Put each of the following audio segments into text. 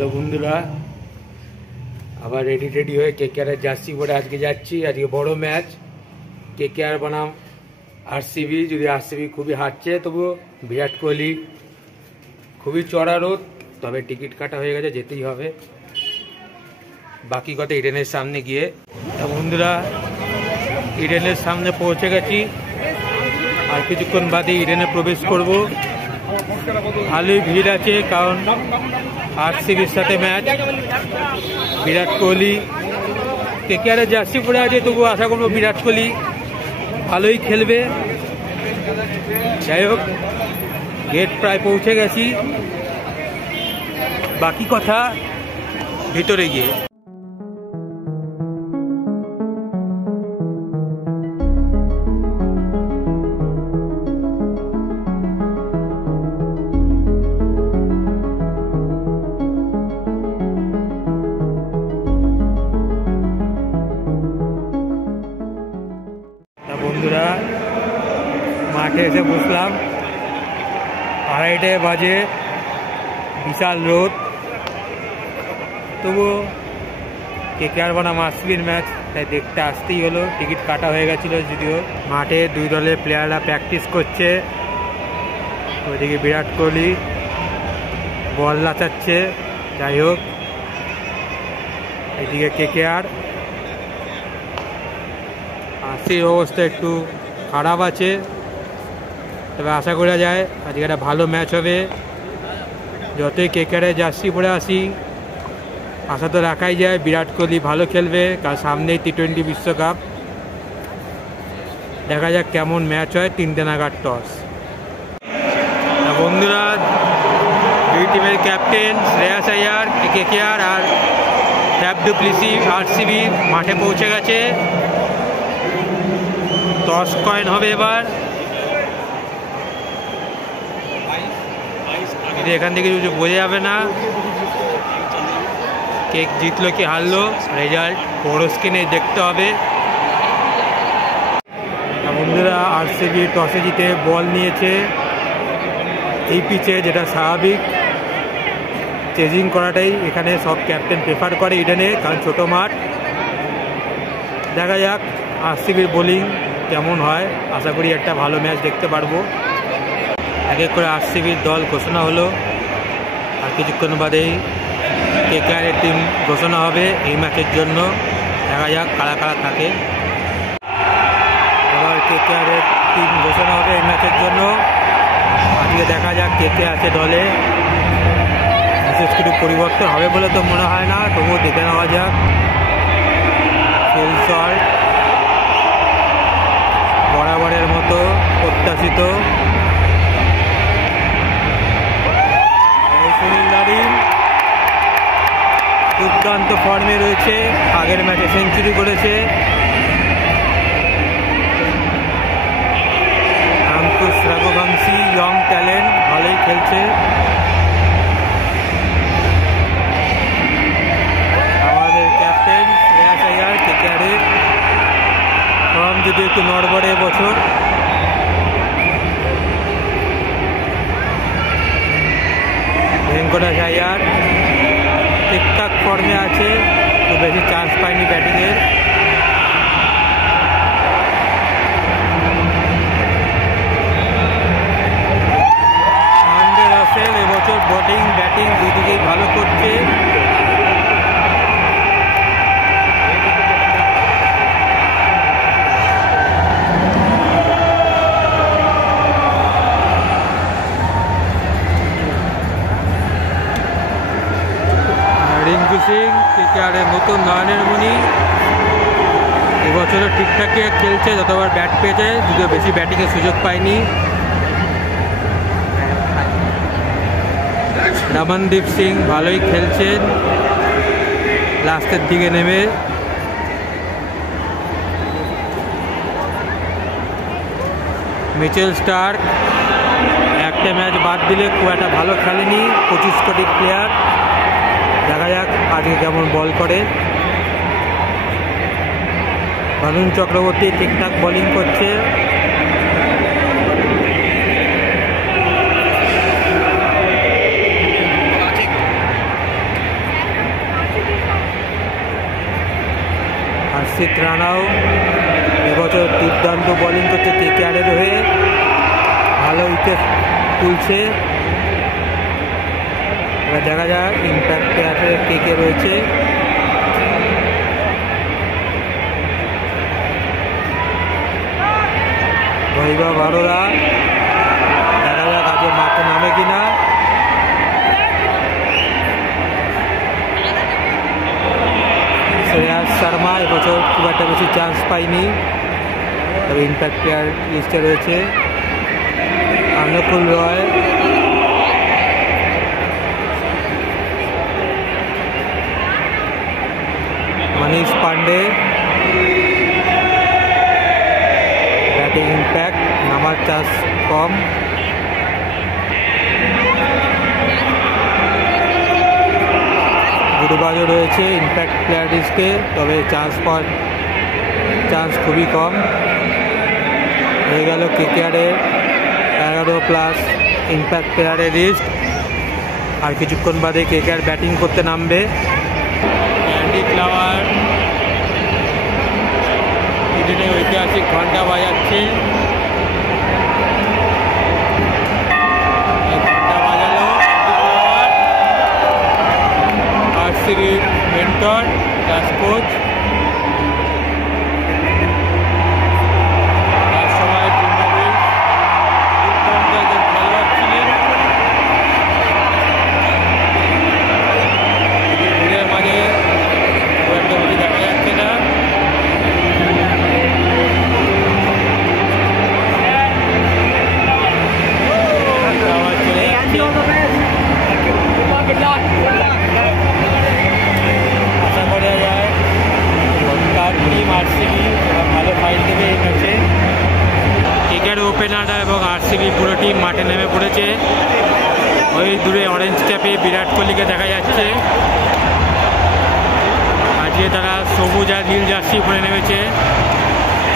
হ্যালো বন্ধুরা, আবার রেডি হয়ে কেকেআরের জার্সি পরে আজকে যাচ্ছি। আজকে বড় ম্যাচ, কেকেআর বনাম আরসিবি। যদি আরসিবি খুবই হারছে, তবু বিরাট কোহলি খুবই চড়া রোদ, তবে টিকিট কাটা হয়ে গেছে, যেতেই হবে। বাকি কথা ইডেনের সামনে গিয়ে। বন্ধুরা, ইডেনের সামনে পৌঁছে গেছি, আর কিছুক্ষণ বাদে ইডেনে প্রবেশ করব। ভালোই ভিড় আছে, কারণ আরসিবির সাথে ম্যাচ। বিরাট কোহলি কেকেআরের জার্সি পরে আছে, তবু আশা করবো বিরাট কোহলি ভালোই খেলবে। যাই হোক, গেট প্রায় পৌঁছে গেছি, বাকি কথা ভিতরে গিয়ে। বন্ধুরা, মাঠে এসে বসলাম, 2:30 বাজে, বিশাল রোদ, তবু কেকেআর বনাম আরসিবির ম্যাচ, তাই দেখতে আসতেই হলো। টিকিট কাটা হয়ে গেছিলো যদিও। মাঠে দুই দলের প্লেয়াররা প্র্যাকটিস করছে। ওইদিকে বিরাট কোহলি বল লাচাচ্ছে। যাই হোক, এদিকে কেকেআর। আরসিবির অবস্থা একটু খারাপ আছে, তবে আশা করা যায় আজকে একটা ভালো ম্যাচ হবে। যতই কেকেআরের জার্সি পরে আসি, আশা তো রাখাই যায় বিরাট কোহলি ভালো খেলবে, কারণ সামনেই টি20 বিশ্বকাপ। দেখা যাক কেমন ম্যাচ হয়। 3টে নাগাদ টস। বন্ধুরা, দুই টিমের ক্যাপ্টেন শ্রেয়াস আইয়ার কেকেআর আর ফ্যাফ ডু প্লেসিস আরসিবি মাঠে পৌঁছে গেছে। টস কয়েন হবে এবার। এখান থেকে কিছু বোঝা যাবে না কে জিতলো কি হারলো, রেজাল্ট বড় স্ক্রিনে দেখতে হবে। বন্ধুরা, আরসিবি টসে জিতে বল নিয়েছে। এই পিচে, যেটা স্বাভাবিক, চেজিং করাটাই এখানে সব ক্যাপ্টেন প্রেফার করে ইডেনে, কারণ ছোটো মাঠ। দেখা যাক আরসিবির বোলিং কেমন হয়। আশা করি একটা ভালো ম্যাচ দেখতে পারবো। এক এক করে আরসিবির দল ঘোষণা হলো, আর কিছুক্ষণ বাদেই কেকেআরের টিম ঘোষণা হবে এই ম্যাচের জন্য। দেখা যাক কারা কারা থাকে। এবার কেকেআরের টিম ঘোষণা হবে এই ম্যাচের জন্য। আজকে দেখা যাক কে কে আছে দলে। বিশেষ কিছু পরিবর্তন হবে বলে তো মনে হয় না, তবুও দেখে নেওয়া যাক। ফিল বরাবরের মতো প্রত্যাশিত সুনীল নারিন দুর্দান্ত ফর্মে রয়েছে, আগের ম্যাচে সেঞ্চুরি করেছে। আঙ্কুশ রঘুবংশী ইয়ং ট্যালেন্ট, ভালোই খেলছে। আমাদের ক্যাপ্টেন শ্রেয়াস আইয়ার কেকেআরের ফর্ম যদি একটু নড়বড়ে বছর। ভেঙ্কটেশ আইয়ার ঠিকঠাক ফর্মে আছে, খুব বেশি চান্স পায়নি ব্যাটিংয়ের। আন্দ্রে রাসেল এবছর বোলিং ব্যাটিং দুদিকেই ভালো করছে। রিঙ্কু সিং কেকেআরের নতুন নয়নের মণি, এবছরও ঠিকঠাকই খেলছে। যতবার ব্যাট পেয়েছে, যদিও বেশি ব্যাটিংয়ের সুযোগ পায়নি। রমনদীপ সিং ভালোই খেলছেন লাস্টের দিকে নেমে। মিচেল স্টার্ক একটা ম্যাচ বাদ দিলে খুব একটা ভালো খেলেনি, 25 কোটি প্লেয়ার। দেখা যাক আজকে কেমন বল করে। বরুণ চক্রবর্তী ঠিকঠাক বোলিং করছে। হর্ষিত রানাও এবছর দুর্দান্ত বোলিং করছে কেকেআরের হয়ে, ভালো উইকেট তুলছে। এবার দেখা যাক ইম্প্যাক্ট প্লেয়ারে কে কে রয়েছে। বৈভব আরোরা, দেখা যাক আজকে মাঠে নামে কিনা। শ্রেয়াস শর্মা এবছর খুব একটা বেশি চান্স পাইনি, তবে ইম্প্যাক্ট প্লেয়ার লিস্টে রয়েছে। অনুকূল রয়, মনীষ পান্ডে, ব্যাটিং ইম্প্যাক্ট, নামার চান্স কম। গুরুবাজও রয়েছে ইম্প্যাক্ট প্লেয়ার লিস্টে, তবে চান্স খুবই কম। হয়ে গেল কেকেআরের 11+ ইম্প্যাক্ট প্লেয়ারের লিস্ট। আর কিছুক্ষণ বাদে কেকেআর ব্যাটিং করতে নামবে। অ্যান্ডি ফ্লাওয়ার ইডেনে ঐতিহাসিক ঘন্টা বাজাচ্ছে, ঘন্টা বাজালো অ্যান্ডি ফ্লাওয়ার, আরসিবির মেন্টর ক্লাস কোচ। ওপেনাররা এবং আরসিবি পুরো টিম মাঠে নেমে পড়েছে। ওই দূরে অরেঞ্জ ক্যাপে বিরাট কোহলিকে দেখা যাচ্ছে। আজকে তারা সবুজ আর নীল জার্সি পরে নেমেছে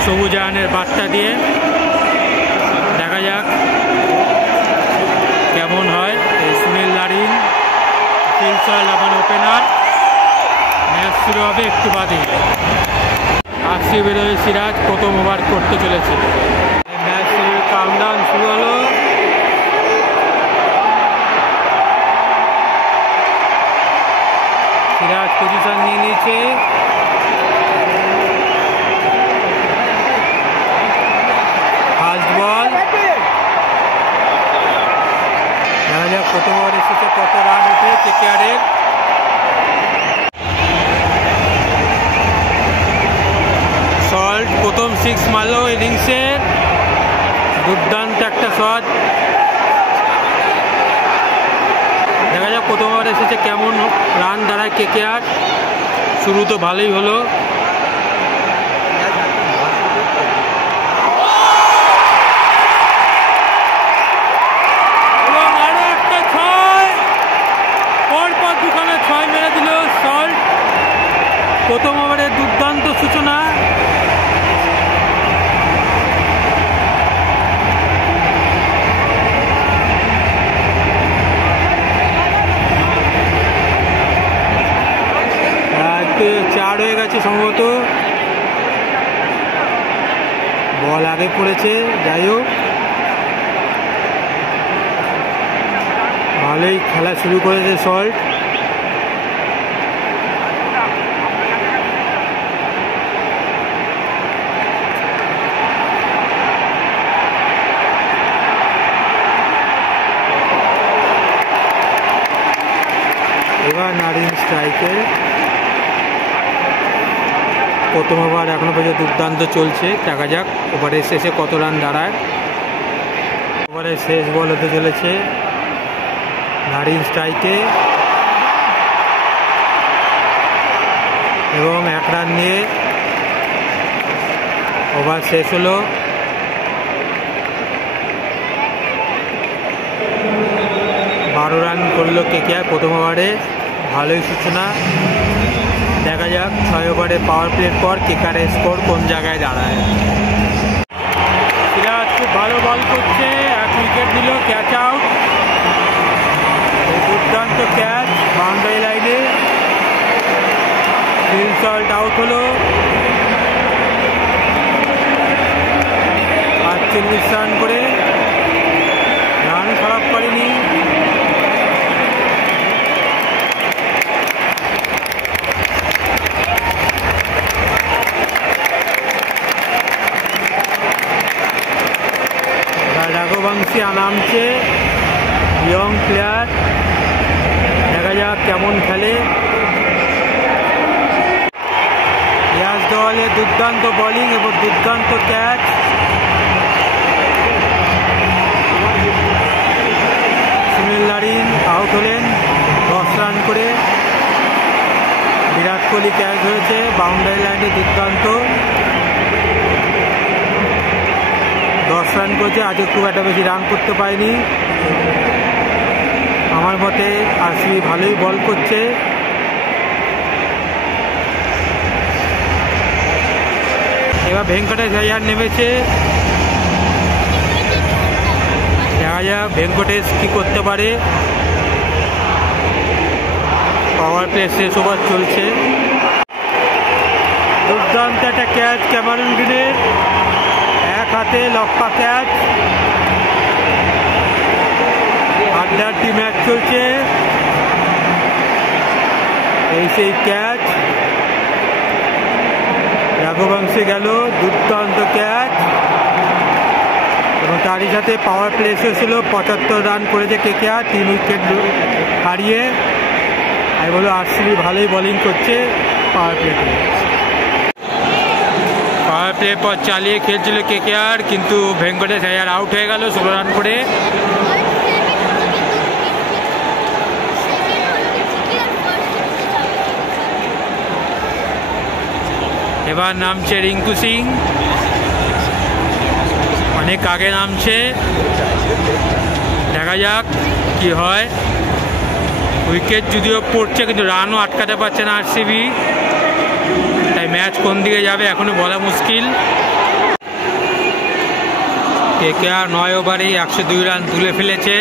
সবুজায়নের বার্তা দিয়ে। দেখা যাক কেমন হয়। সুনীল নারিন, ফিলসল আমার ওপেনার। ম্যাচ শুরু হবে একটু বাদে। আরসিবির হয়ে সিরাজ প্রথম ওভার করতে চলেছে। ম্যাচ কাউন্টডাউন শুরু হলো। সিরাজ পজিশন নিয়ে নিয়েছে। ফার্স্ট বল, দেখা যাক প্রথম ওভার এসেছে কত রান ওঠে কেকেআরের। সল্ট প্রথম 6 মারলো ইনিংসের, দুর্দান্ত একটা শট। দেখা যাক প্রথম ওভার এসেছে কেমন রান দাঁড়ায় কেকেআর। শুরু তো ভালোই হলো। এবং আরো একটা 6, পরপর দুখানে 6 মেরে দিল সল্ট। প্রথম ওভারের দুর্দান্ত সূচনা। চার হয়ে গেছে সম্ভবত, বল আগে পড়েছে। যাই হোক, ভালোই খেলা শুরু করেছে সল্ট। এবার নারিন স্ট্রাইকে। প্রথম ওভার এখনো পর্যন্ত দুর্দান্ত চলছে। দেখা যাক ওভারের শেষে কত রান দাঁড়ায়। ওভারের শেষ বল হতে চলেছে। নারিন স্ট্রাইকে এবং 1 রান নিয়ে ওভার শেষ হলো। বারো রান করলো কেকেআর প্রথম ওভারে, ভালোই সূচনা। দেখা যাক 6 ওভারে পাওয়ার প্লের পর কেকেআরের স্কোর কোন জায়গায় দাঁড়ায়। সিরাজ খুব ভালো বল করছে, 1 উইকেট দিল, ক্যাচ আউট। দুর্দান্ত ক্যাচ বাউন্ডারি লাইনে। ফিল্ড সল্ট আউট হলো। 41 রান করে, রান খারাপ করেনি। রাঘবংশী নামছে, ইয়ং প্লেয়ার, দেখা যাক কেমন খেলে। ইয়াস দলে দুর্দান্ত বোলিং এবং দুর্দান্ত ক্যাচ। সুনীল নারিন আউট হলেন 10 রান করে। বিরাট কোহলি ক্যাচ হয়েছে বাউন্ডারি লাইনে, দুর্দান্ত 10 রান করেছে। আজও খুব একটা বেশি রান করতে পারেনি। আমার মতে আরসিবি ভালোই বল করছে। এবার ভেঙ্কটেশ আইয়ার নেমেছে, দেখা যাক ভেঙ্কটেশ কি করতে পারে। পাওয়ার প্লে শেষ ওভার চলছে। দুর্দান্ত একটা ক্যাচ ক্যামেরন গ্রিনের, এক হাতে লক্কা ক্যাচ। আড্ডাটি ম্যাচ চলছে, এই সেই ক্যাচ। রাঘবংশী গেল, দুর্দান্ত ক্যাচ। এবং তারই সাথে পাওয়ার প্লে এসেছিল, 75 রান করেছে কেকেআর 3 উইকেট হারিয়ে। আমি বলবো আরসিবি ভালোই বোলিং করছে পাওয়ার প্লেতে। পাওয়ার প্লে পর চালিয়ে খেলছিল কেকেআর, কিন্তু ভেঙ্কটেশ আইয়ার আউট হয়ে গেল 16 রান করে। এবার নামছে রিঙ্কু সিং, অনেক আগে নামছে, দেখা যাক কি হয়। উইকেট যদিও পড়ছে, কিন্তু রানও আটকাতে পারছে না আরসিবি, তাই ম্যাচ কোন দিকে যাবে এখনো বলা মুশকিল। কেকেআর 9 ওভারেই 102 রান তুলে ফেলেছে,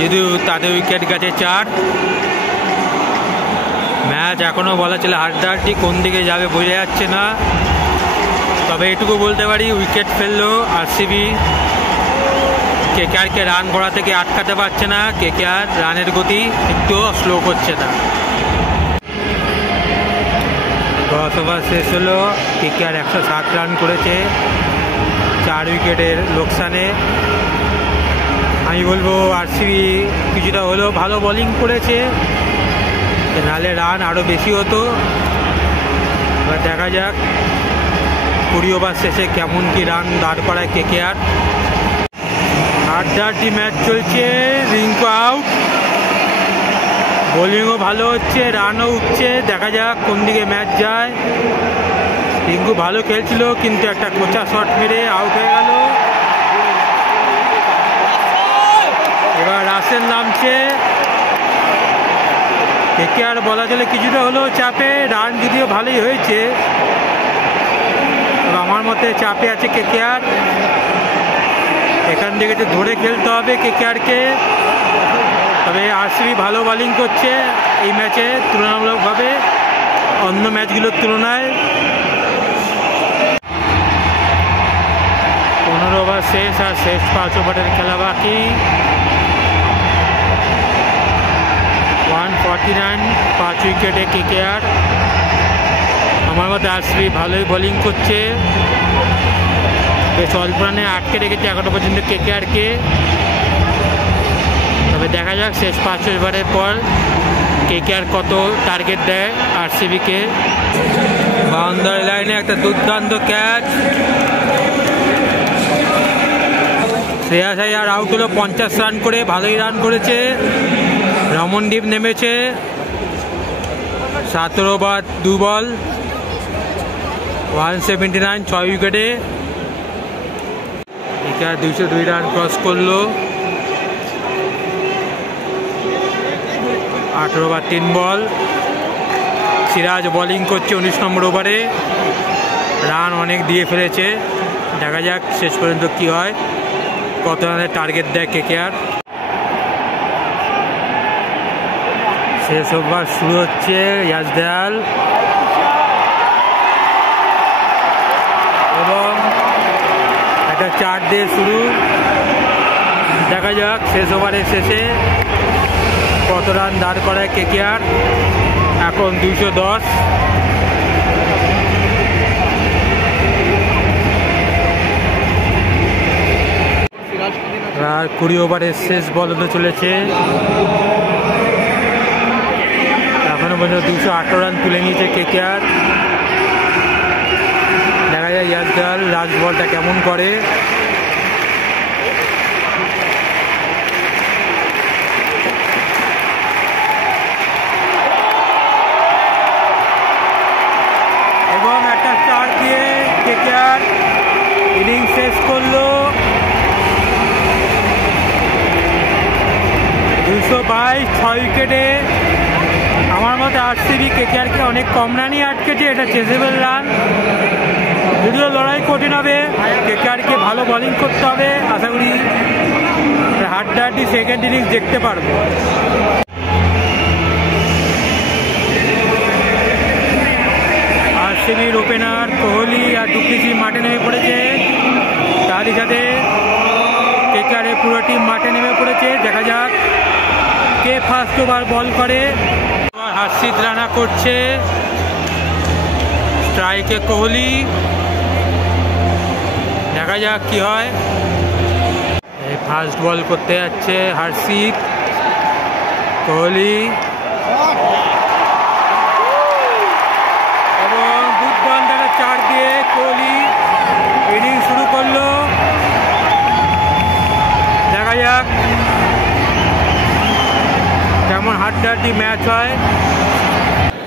যদিও তাদের উইকেট গেছে 4। ম্যাচ এখনো বলা চলে হাড্ডাহাড্ডি, কোন দিকে যাবে বোঝা যাচ্ছে না। তবে এটুকু বলতে পারি, উইকেট ফেললেও আরসিবি কেকেআরকে রান করা থেকে আটকাতে পারছে না। কেকেআর রানের গতি একটুও স্লো করছে না। 10 ওভার শেষ হলো, কেকেআর 107 রান করেছে 4 উইকেটের লোকসানে। আমি বলবো আরসিবি কিছুটা হলেও ভালো বোলিং করেছে, নাহলে রান আরও বেশি হতো। এবার দেখা যাক 20 ওভার শেষে কেমন কি রান দাঁড় করায় কেকেআর। আড্ডাহাড্ডি ম্যাচ চলছে, রিঙ্কু আউট, বোলিংও ভালো হচ্ছে, রানও উঠছে, দেখা যাক কোন দিকে ম্যাচ যায়। রিঙ্কু ভালো খেলছিল, কিন্তু একটা কোচা শট মেরে আউট হয়ে গেল। এবার রাসেল নামছে, কেকেআর বলা চলে কিছুটা হলেও চাপে, রান যদিও ভালোই হয়েছে, আমার মতে চাপে আছে কেকেআর। এখান থেকে তো ধরে খেলতে হবে কেকেআরকে। তবে আরসিবি ভালো বোলিং করছে এই ম্যাচে তুলনামূলকভাবে অন্য ম্যাচগুলোর তুলনায়। 15 ওভার শেষ, আর শেষ 5 ওভারের খেলা বাকি। 149, 5 উইকেটে কেকেআর। আমার মতে আরসিবি ভালোই বোলিং করছে, বেশ অল্প রানে আটকে রেখেছে এখনো পর্যন্ত কেকেআরকে। তবে দেখা যাক শেষ 5 ওভারের পর কেকেআর কত টার্গেট দেয় আরসিবিকে। বাউন্ডারি লাইনে একটা দুর্দান্ত ক্যাচ। শ্রেয়াস আইয়ার আউট হলো 50 রান করে, ভালোই রান করেছে। রমনদীপ নেমেছে, 17 ওভার 2 বল, 179, 6 উইকেটে। কেকেআর 202 রান ক্রস করলো। 18 ওভার 3 বল। সিরাজ বোলিং করছে 19 নম্বর ওভারে, রান অনেক দিয়ে ফেলেছে। দেখা যাক শেষ পর্যন্ত কি হয়, কত রানের টার্গেট দেয় কেকেআর। শেষ ওভার শুরু হচ্ছে, ইয়াসদয়াল এবং একটা 4 দিয়ে শুরু। দেখা যাক শেষ ওভারের শেষে কত রান দাঁড় করায় কেকেআর। এখন 210। 20 ওভারের শেষ বল হতে চলেছে। এখনো পর্যন্ত 218 রান তুলে নিয়েছে কেকেআর। দেখা যায় ইয়াসগাল লাস্ট বলটা কেমন করে। এবং একটা 4 দিয়ে কেকেআর ইনিংস শেষ করলো। 222 6 উইকেটে। আমার মতে আরসিবি কেকেআরকে অনেক কম রানই আটকেছে। এটা চেজেবল রান। যদিও লড়াই কঠিন হবে, কেকেআরকে ভালো বোলিং করতে হবে। আশা করি হাড্ডাহাড্ডি সেকেন্ড ইনিংস দেখতে পারবো। আরসিবির ওপেনার কোহলি আর ডুপ্লিসি মাঠে নেমে পড়েছে। তারই সাথে কেকেআরের পুরো টিম মাঠে নেমে পড়েছে। দেখা যাক কে ফার্স্ট ওভার বল করে। হার্ষিত রানা করছে, স্ট্রাইকে কোহলি। দেখা যাক কি হয়। ফার্স্ট বল করতে যাচ্ছে হার্ষিত। কোহলি এবং দুর্দান্ত 4 দিয়ে কোহলি ইনিংস শুরু করলো। দেখা যাক কেমন হাড্ডাহাড্ডি ম্যাচ হয়।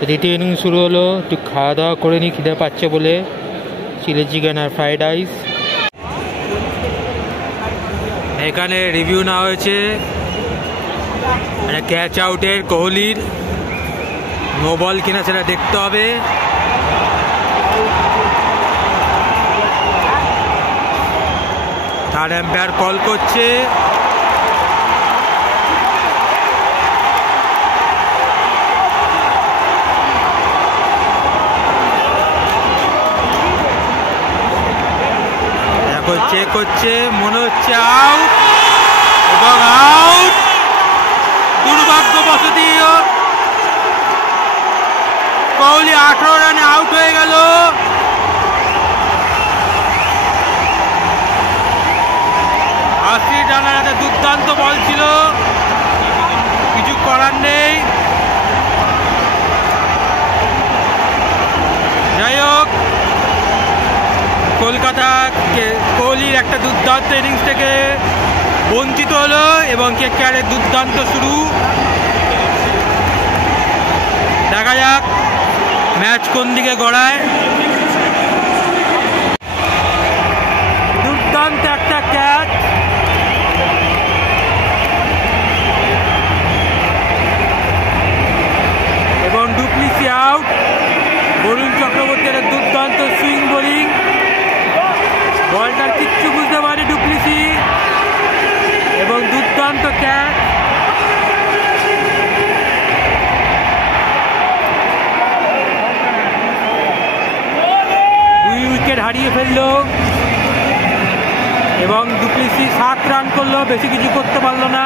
দ্বিতীয় ইনিংস শুরু হলো। একটু খাওয়া দাওয়া করে নি, খিদে পাচ্ছে বলে। চিলি চিকেন আর ফ্রাইড রাইস। এখানে রিভিউ নেওয়া হয়েছে ক্যাচ আউটের কোহলির। নো বল কিনা সেটা দেখতে হবে। থার্ড এম্পায়ার কল করছে। চেক হচ্ছে, মনে হচ্ছে আউট এবং আউট। দুর্ভাগ্যবশত কোহলি 18 রানে আউট হয়ে গেল। হার্ষিত রানার একটা দুর্দান্ত বল ছিল, কিছু করার নেই। যাই হোক, কলকাতা কোহলির একটা দুর্দান্ত ইনিংস থেকে বঞ্চিত হলো এবং কেকেআরের দুর্দান্ত শুরু। দেখা যাক ম্যাচ কোন দিকে গড়ায়। দুর্দান্ত একটা ক্যাচ। এবং ডুপ্লিসি আউট। বরুণ চক্রবর্তীর দুর্দান্ত সুইং বোলিং। বলটার কিচ্ছু বুঝতে পারে ডুপ্লিসি এবং দুর্দান্ত ক্যাচ। উইকেট হারিয়ে ফেললো এবং ডুপ্লিসি 7 রান করলো, বেশি কিছু করতে পারলো না।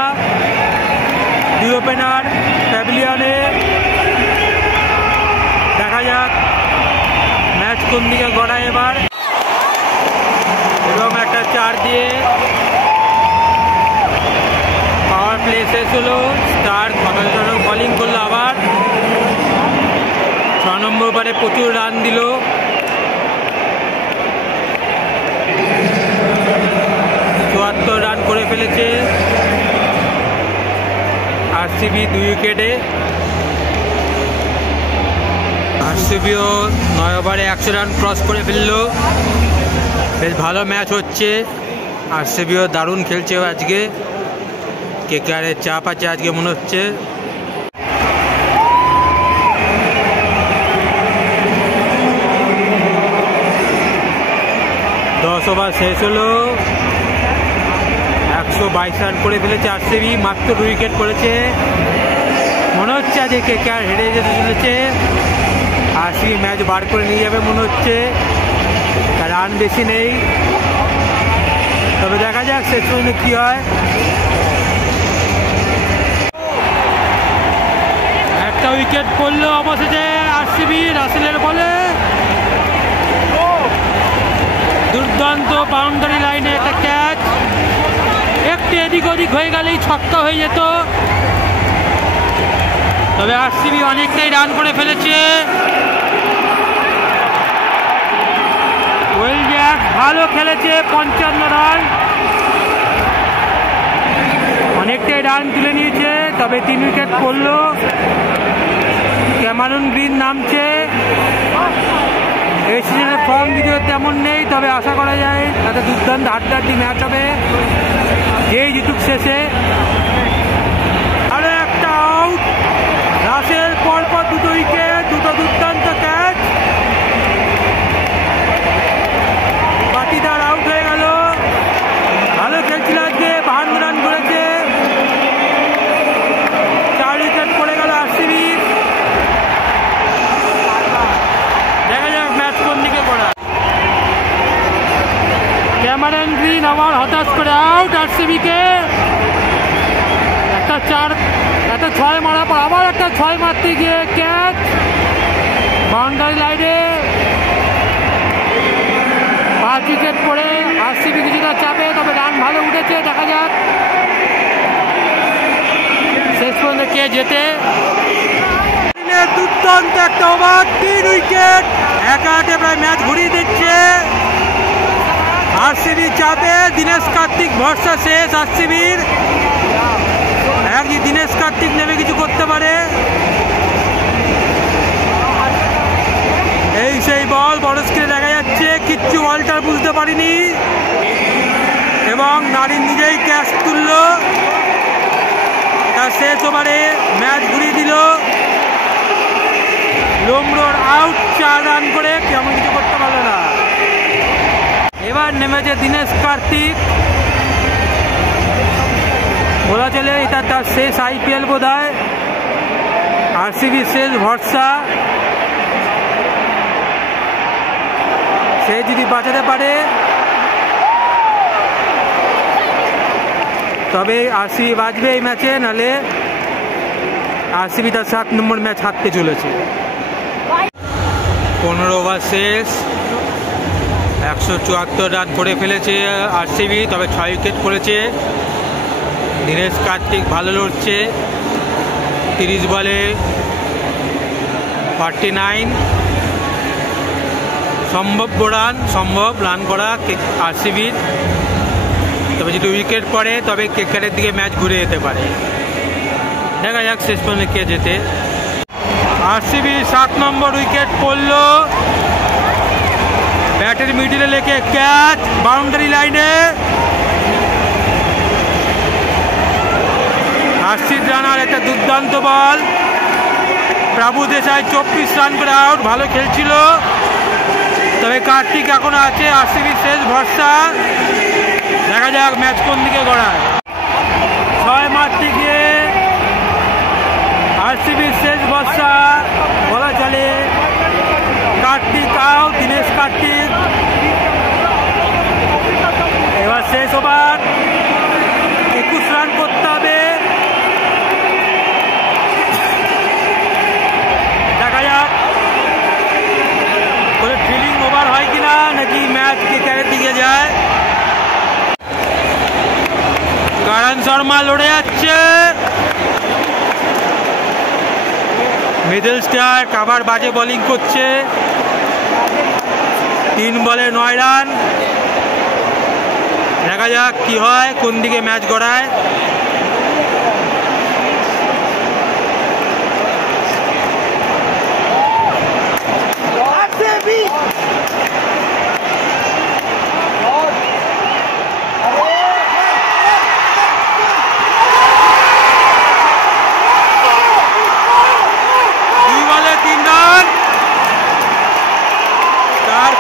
দুই ওপেনার প্যাভিলিয়নে। দেখা যাক ম্যাচ কোন দিকে গড়ায় এবার। এবং একটা 4 দিয়ে পাওয়ার প্লে শেষ হলো। স্টার বোলিং করলো আবার। 6 নম্বর ওভারে প্রচুর রান দিল। রান করে ফেলেছে আরসিবি 2 উইকেটে। আরসিবিও 9 ওভারে 100 রান ক্রস করে ফেললো। বেশ ভালো ম্যাচ হচ্ছে। আরসিবিও দারুণ খেলছে আজকে। কেকেআরের চাপ আছে আজকে মনে হচ্ছে। দশ ওভার শেষ হলো। 122 রান করে ফেলেছে আরসিবি। মাত্র 2 উইকেট করেছে। মনে হচ্ছে আজকে কেকেআর হেরে যেতে চলেছে। আরসিবি ম্যাচ বার করে নিয়ে যাবে মনে হচ্ছে। রান বেশি নেই। তবে দেখা যাক শেষ পর্যন্ত কি হয়। একটা উইকেট পড়লো অবশেষে আরসিবি রাসেলের বলে। দুর্দান্ত বাউন্ডারি লাইনে একটা ক্যাচ, একটু এদিক ওদিক হয়ে গেলেই ছক্কা হয়ে যেত। তবে আরসিবি অনেকটাই রান করে ফেলেছে। ওয়েলজ্যাক ভালো খেলেছে, 55 রান, অনেকটাই রান তুলে নিয়েছে। তবে 3 উইকেট পড়লো। ক্যামেরন গ্রিন নামছে। এই সিজনের ফর্ম যদিও তেমন নেই, তবে আশা করা যায় তাতে দুর্দান্ত হাড্ডাহাড্ডি ম্যাচ হবে, যেই জিতুক শেষে। আরো একটা আউট, রাসেল পরপর 2 উইকেট, 2 দুর্দান্ত ক্যাচ। বাকিদার আউট হয়ে গেল। ভালো খেলছিল আজকে, 52 রান করেছে। 4 উইকেট পড়ে গেল আরসিবি। দেখা যাক ম্যাচ কোন দিকে গড়ায়। ক্যামেরন গ্রিন আবার হতাশ করে আউট আরসিবিকে। একটা 6 মারার পর আবার একটা 6 মারতে গিয়ে ক্যাচ বাউন্ডারি লাইনে। 5 উইকেট পড়ে আরসিবি কিছুটা চাপে, তবে রান ভালো উঠেছে। দেখা যাক শেষ পর্যন্ত কে জেতে। দুর্দান্ত একটা ওভার, 3 উইকেট, একা প্রায় ম্যাচ ঘুরিয়ে দিচ্ছে। আরসিবি চাপে, দীনেশ কার্তিক ভরসা শেষ আরসিবির। দীনেশ কার্তিক নেমে কিছু করতে পারে। এই সেই বল বড় স্ক্রিনে দেখা যাচ্ছে, কিচ্ছু অল্টার বুঝতে পারিনি এবং নারিন নিজেই ক্যাচ তুলল। তার শেষ ওভারে ম্যাচ ঘুরিয়ে দিল। লোমরোর আউট, 4 রান করে কেমন কিছু করতে পারলো না। এবার নেমেছে দীনেশ কার্তিক। বলা চলে এটা তার শেষ আইপিএল বোধ হয়। আরসিবির শেষ ভরসা। সে যদি বাঁচাতে পারে তবে আরসিবি বাঁচবে এই ম্যাচে, নাহলে আরসিবি তার 7 নম্বর ম্যাচ হারতে চলেছে। 15 ওভার শেষ, 174 রান করে ফেলেছে আরসিবি, তবে 6 উইকেট পড়েছে। দীনেশ কার্তিক ভালো লড়ছে, 30 বলে 49 সম্ভব রান করা আরসিবির। তবে যদি উইকেট পড়ে তবে কেকেআরের দিকে ম্যাচ ঘুরে যেতে পারে। দেখা যাক শেষ পর্যন্ত কে জেতে। আরসিবি 7 নম্বর উইকেট পড়ল। ব্যাটের মিডিলে লেগে ক্যাচ বাউন্ডারি লাইনে। আরসিবি রানার একটা দুর্দান্ত বল। প্রভু দেশাই 24 রান করে আউট, ভালো খেলছিল। তবে কার্তিক এখনো আছে, আরসিবির শেষ ভরসা। দেখা যাক ম্যাচ কোন দিকে গড়ায়। 6 মারতে গিয়ে আরসিবির শেষ ভরসা বলা চলে। কার্তিক আউট, দীনেশ কার্তিক। এবার শেষ ওভার, 21 রান করতে হবে। দেখা যাক কোনো ফিলিং ওভার হয় কিনা, নাকি ম্যাচ কেকেআরের দিকে যায়। করণ শর্মা লড়ে যাচ্ছে। মিডল স্টার আবার বাজে বোলিং করছে। 3 বলে 9 রান। দেখা যাক কি হয়, কোন দিকে ম্যাচ গড়ায়।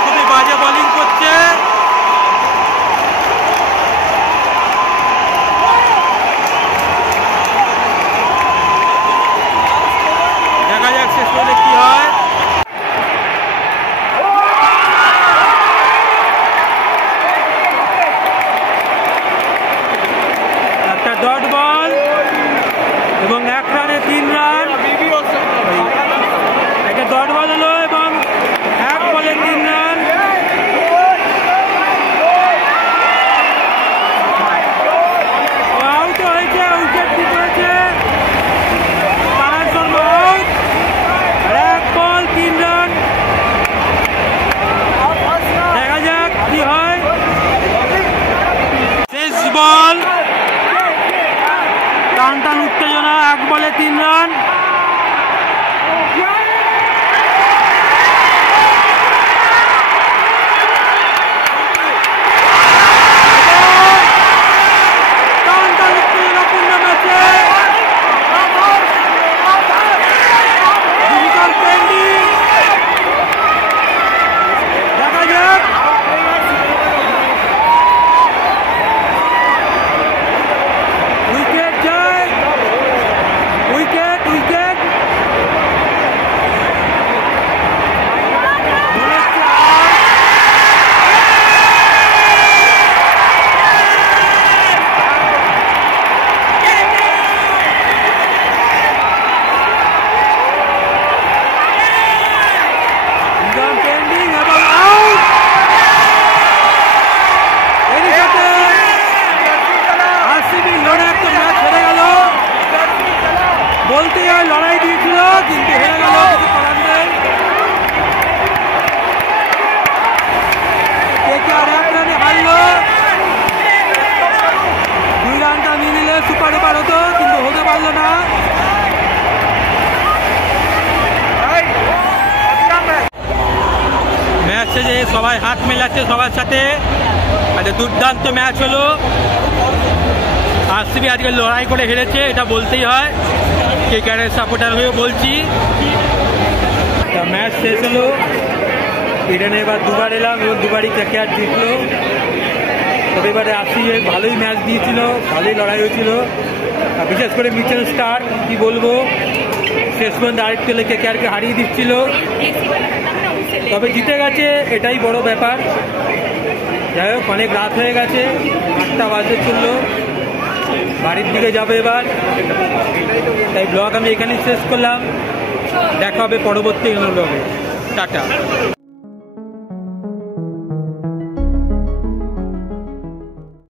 খুবই বাজে বোলিং করছে। 1 রানে 3 রান, একে ডট বল হলো এবং 1 বলে 3 রান। আউট হয়েছে, উইকেট দিতে পারান শর্মা আউট, 1 বল 3 রান। দেখা যাক কি হয়। শেষ বল, টান টান উত্তেজনা, 1 বলে 3 রান। বলতে লড়াই দিয়েছিল কিন্তু হেরে গেল, কিছু করার নেই। KKR 1 রানে হারলো, 2 রানটা মিলিয়ে সুপার ওভার হতো কিন্তু হতে পারলো না। ম্যাচ শেষে সবাই হাত মেলাচ্ছে সবার সাথে, একটা দুর্দান্ত ম্যাচ হলো। RCB আজকে লড়াই করে হেরেছে, এটা বলতেই হয়, KKR সাপোর্টার হয়ে বলছি। ম্যাচ শেষ হলো, ইডেনে এবার দুবার এলাম এবং দুবারই KKR জিতলো। তবে এবারে RCB ভালোই ম্যাচ দিয়েছিল, ভালোই লড়াই হয়েছিল। বিশেষ করে মিচেল স্টার্ক কি বলবো, শেষ পর্যন্ত আরেকটু হলে KKRকে হারিয়ে দিচ্ছিল। তবে জিতে গেছে, এটাই বড় ব্যাপার। যাই হোক, অনেক রাত হয়ে গেছে, 8টা বাজে চললো, বাড়ির দিকে যাবে এবার। তাই ব্লগ আমি এখানেই শেষ করলাম, দেখা হবে পরবর্তী ব্লগে। টাটা।